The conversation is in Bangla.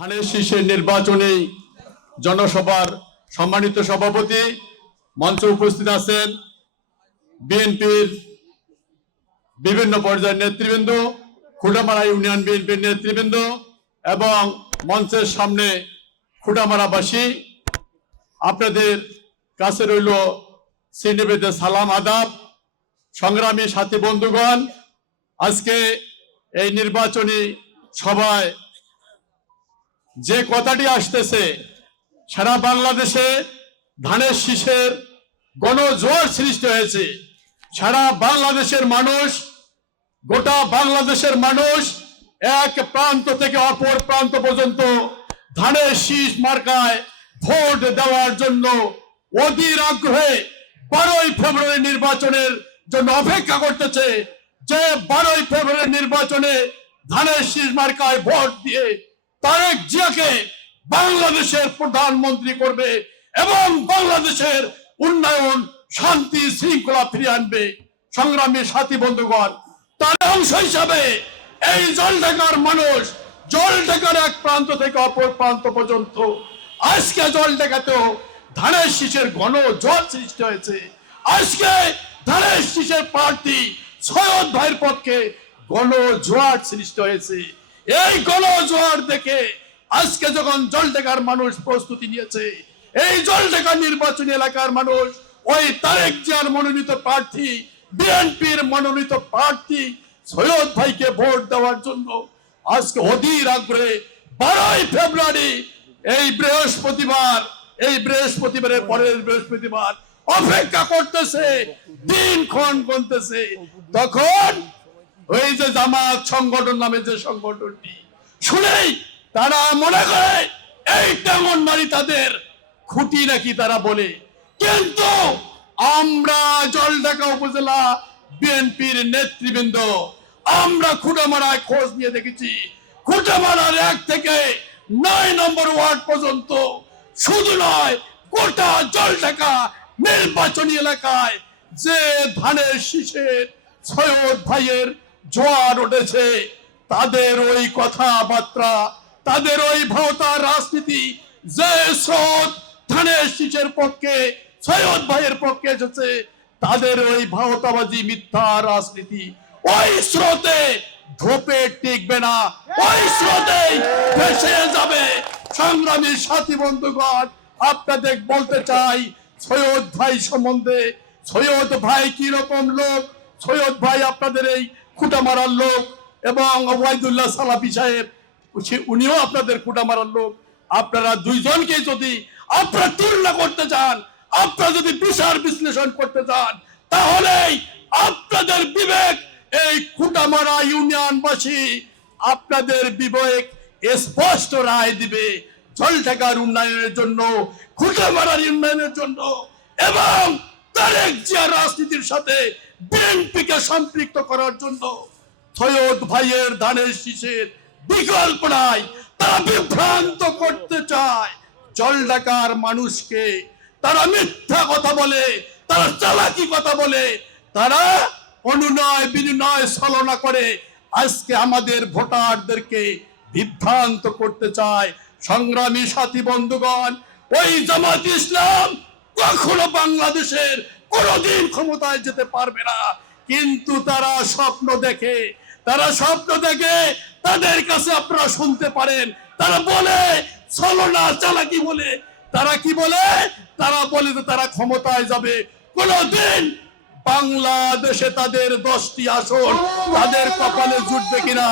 ধানের শীষের নির্বাচনী জনসভার সম্মানিত সভাপতি মঞ্চে উপস্থিত আছেন বিএনপির বিভিন্ন পর্যায়ের নেতৃবৃন্দ, খুঁটামারা ইউনিয়ন বিএনপির নেতৃবৃন্দ এবং মঞ্চের সামনে খুঁটামারাবাসী, আপনাদের কাছে রইল শ্রীনিবেদে সালাম আদাব। সংগ্রামী সাথী বন্ধুগণ, আজকে এই নির্বাচনী সভায় যে কথাটি আসতেছে, সারা বাংলাদেশে ধানের শীষের গণজোয়ার সৃষ্টি হয়েছে। সারা বাংলাদেশের মানুষ, গোটা বাংলাদেশের মানুষ এক প্রান্ত থেকে অপর প্রান্ত পর্যন্ত ধানের শীষ মার্কায় ভোট দেওয়ার জন্য অধীর আগ্রহে 12ই ফেব্রুয়ারি নির্বাচনের জন্য অপেক্ষা করতেছে। যে 12ই ফেব্রুয়ারি নির্বাচনে ধানের শীষ মার্কায় ভোট দিয়ে তারেক জিয়াকে বাংলাদেশের প্রধানমন্ত্রী করবে এবং বাংলাদেশের উন্নয়ন, শান্তি, শৃঙ্খলা ফিরিয়ে আনবে। সংগ্রামী সাথী বন্ধুগণ, তার অংশ হিসাবে এই জলঢাকার মানুষ, জলঢাকার এক প্রান্ত থেকে অপর প্রান্ত পর্যন্ত আজকে জলঢাকাতেও ধানের শীষের গণজোয়ার সৃষ্টি হয়েছে। আজকে ধানের শীষের প্রার্থী সৈয়দ ভাইয়ের পক্ষে গণজোয়ার সৃষ্টি হয়েছে। এই গণজোয়ার দেখে আজকে যখন জলঢাকার মানুষ প্রস্তুতি নিয়েছে, এই জলঢাকা নির্বাচনী এলাকার মানুষ ওই তারেক জিয়ার মনোনীত প্রার্থী, বিএনপির মনোনীত প্রার্থী সৈয়দ ভাইকে ভোট দেওয়ার জন্য আজকে অধীর আগ্রহে 12ই ফেব্রুয়ারি এই বৃহস্পতিবারের পরের বৃহস্পতিবার অপেক্ষা করতেছে, দিনক্ষণ গুনতেছে। তখন ওই যে জামাত সংগঠন নামে যে সংগঠনটি শুনেই তারা মনে করে এই টাঙ্গনবাড়ি তাদের খুঁটি নাকি তারা বলে। কিন্তু আমরা জলঢাকা উপজেলা বিএনপির নেতৃবৃন্দ আমরা খুঁটামারায় খোঁজ নিয়ে দেখেছি, খুঁটামারার 1 থেকে 9 নম্বর ওয়ার্ড পর্যন্ত শুধু নয়, গোটা জলঢাকা নির্বাচনী এলাকায় যে ধানের শীষের সৈয়দ ভাইয়ের জোয়ার উঠেছে, তাদের ওই কথাবার্তা, তাদের ওই ভাওতার রাজনীতি, যে স্রোত ধানের শীষের পক্ষে সৈয়দ ভাইয়ের পক্ষে এসেছে, তাদের ওই ভাওতাবাজি, মিথ্যা রাজনীতি, ওই স্রোতে ধোপে টিকবে না, ওই স্রোতেই ভেসে যাবে। সংগ্রামী সাথী বন্ধুগণ, আপনাদের বলতে চাই সৈয়দ ভাই সম্বন্ধে। সৈয়দ ভাই কি রকম লোক? সৈয়দ ভাই আপনাদের এই খুঁটামারার লোক এবং ওবায়দুল্লাহ সালাফি সাহেব উনিও আপনাদের খুঁটামারার লোক। আপনারা দুইজনকে যদি আপনারা তুলনা করতে চান, আপনারা যদি বিচার বিশ্লেষণ করতে চান, তাহলেই আপনাদের বিবেক, এই খুঁটামারা ইউনিয়নবাসী আপনাদের বিবেক স্পষ্ট রায় দিবে জলঢাকার উন্নয়নের জন্য, খুঁটামারার উন্নয়নের জন্য এবং তারেক জিয়ার রাজনীতির সাথে বিএনপিকে সম্পৃক্ত করার জন্য। সৈয়দ ভাইয়ের ধানের শীষের বিকল্প নাই। তারা বিভ্রান্ত করতে চায় জলঢাকার মানুষকে, তারা মিথ্যা কথা বলে, তারা চালাকি কথা বলে, তারা অনুনয় বিনিময় ছলনা করে আজকে আমাদের ভোটারদেরকে বিভ্রান্ত করতে চায়। সংগ্রামী সাথী বন্ধুগণ, ওই জামাত ইসলাম কখনো বাংলাদেশের কোনদিন ক্ষমতায় যেতে পারবে না, কিন্তু তারা স্বপ্ন দেখে, তাদের কাছে আপনারা শুনতে পারেন, তারা বলে ছলনা চালাকি বলে। তারা কি বলে? তারা বলে যে তারা ক্ষমতায় যাবে। কোনদিন বাংলাদেশে তাদের 10টি আসন তাদের কপালে জুটবে কিনা